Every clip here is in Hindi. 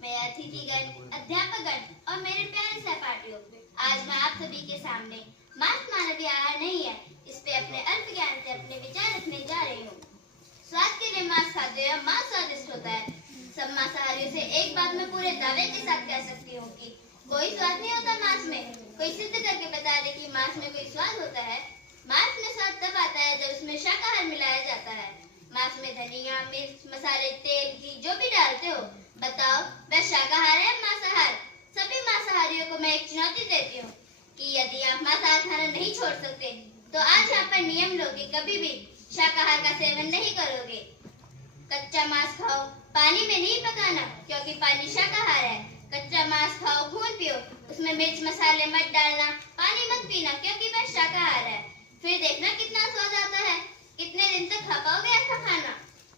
मेरे अतिथिगण, अध्यापकगण और मेरे प्यारे सहपाठियों, आज मैं आप सभी के सामने मांस मानवीय आहार नहीं है, इस पे अपने अल्प ज्ञान से अपने विचार रखने जा रही हूँ। स्वाद के लिए मांस खाते हैं, मांस स्वादिष्ट होता है। सब मांसाहारियों से एक बात मैं पूरे दावे के साथ कह सकती हूँ कि कोई स्वाद नहीं होता मांस में। कोई सिद्ध करके बता दे कि मांस में कोई स्वाद होता है। मांस में स्वाद तब आता है जब उसमें शाकाहार मिलाया जाता है। मांस में धनिया, मिर्च, मसाले, तेल, घी जो भी डालते हो, बताओ वह शाकाहार है मांसाहार? सभी मांसाहारियों को मैं एक चुनौती देती हूँ कि यदि आप मांसाहार खाना नहीं छोड़ सकते तो आज यहाँ पर नियम लो कि कभी भी शाकाहार का सेवन नहीं करोगे। कच्चा मांस खाओ, पानी में नहीं पकाना क्योंकि पानी शाकाहार है। कच्चा मांस खाओ, खून पियो, उसमें मिर्च मसाले मत डालना, पानी मत पीना क्योंकि वह शाकाहार है। फिर देखना कितना स्वाद आता है। कितने दिन तक खा पाओगे ऐसा खाना?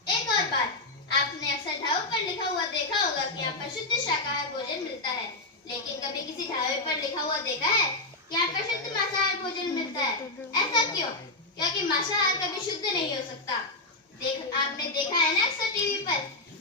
एक और बात, आपने अक्सर ढाबों पर लिखा हुआ देखा होगा कि यहाँ पर शुद्ध शाकाहार भोजन मिलता है, लेकिन कभी किसी ढाबे पर लिखा हुआ देखा है कि यहाँ पर शुद्ध मांसाहार भोजन मिलता है? ऐसा क्यों? क्योंकि मांसाहार कभी शुद्ध नहीं हो सकता। आपने देखा है ना अक्सर टीवी पर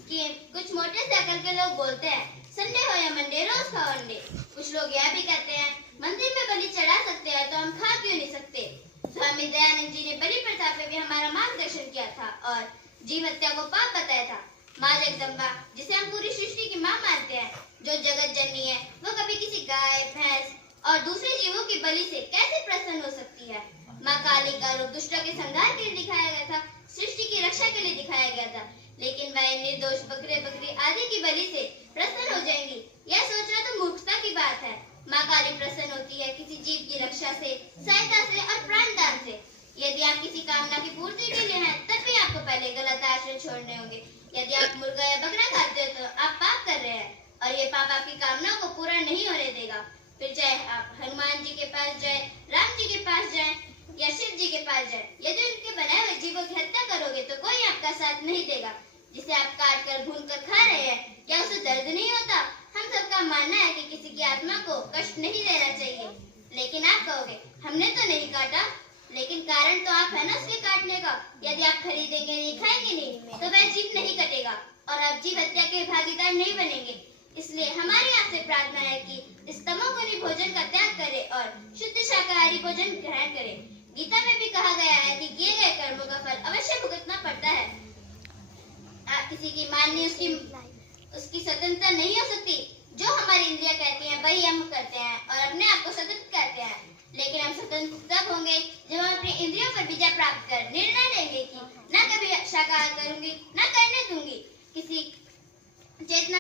कि कुछ मोटे से अकल के लोग बोलते हैं संडे हो या मंडे रोज खाओ अंडे। कुछ लोग यह भी कहते हैं मंदिर में बलि चढ़ा सकते हैं तो हम खा क्यों नहीं सकते? स्वामी दयानंद जी ने बलि प्रथा पे भी हमारा मार्गदर्शन किया था और जीव हत्या को पाप बताया था। माँ जगदम्बा, जिसे हम पूरी सृष्टि की माँ मानते हैं, जो जगत जननी है, वो कभी किसी गाय, भैंस और दूसरे जीवों की बलि से कैसे प्रसन्न हो सकती है? माँ काली का रूप दुष्टों के संहार के लिए दिखाया गया था, सृष्टि की रक्षा के लिए दिखाया गया था, लेकिन वह निर्दोष बकरे बकरी आदि की बलि से प्रसन्न हो जाएंगी, यह सोचना तो मूर्खता की बात है। माँ काली प्रसन्न होती है किसी जीव की रक्षा से, सहायता से और प्राणदान से। यदि आप किसी कामना की पूर्ति के लिए हैं, तब भी आपको पहले गलत आचरण छोड़ने होंगे। यदि आप मुर्गा या बकरा खाते हो तो आप पाप कर रहे हैं और ये पाप आपकी कामनाओं को पूरा नहीं होने देगा। फिर चाहे आप हनुमान जी के पास जाए, राम जी के पास जाए या शिव जी के पास जाए, यदि उनके बनाए हुए जीवों की हत्या करोगे तो कोई आपका साथ नहीं देगा। जिसे आप काट कर भून कर खा रहे हैं, क्या उसे दर्द नहीं होता? हम सबका मानना है कि किसी की आत्मा को कष्ट नहीं देना चाहिए, लेकिन आप कहोगे हमने तो नहीं काटा, लेकिन कारण तो आप है ना उसके काटने का। यदि आप खरीदेंगे नहीं, खाएंगे नहीं, तो वह जीव नहीं कटेगा और आप जीव हत्या के भागीदार नहीं बनेंगे। इसलिए हमारी आपसे प्रार्थना है कि इस तमोगुनी भोजन का त्याग करें और शुद्ध शाकाहारी भोजन ग्रहण करें। गीता में भी कहा गया है कि किए गए कर्मों का फल अवश्य भुगतना पड़ता है। आप किसी की माननी उसकी स्वतंत्रता नहीं हो सकती। जो हमारी इंद्रियां कहती हैं वही हम करते हैं और अपने आप को स्वतंत्र कहते हैं, लेकिन हम स्वतंत्र तब होंगे जब हम अपनी इंद्रियों पर विजय प्राप्त कर निर्णय लेंगे कि न कभी शाकाहार करूंगी, न करने दूंगी। किसी चेतना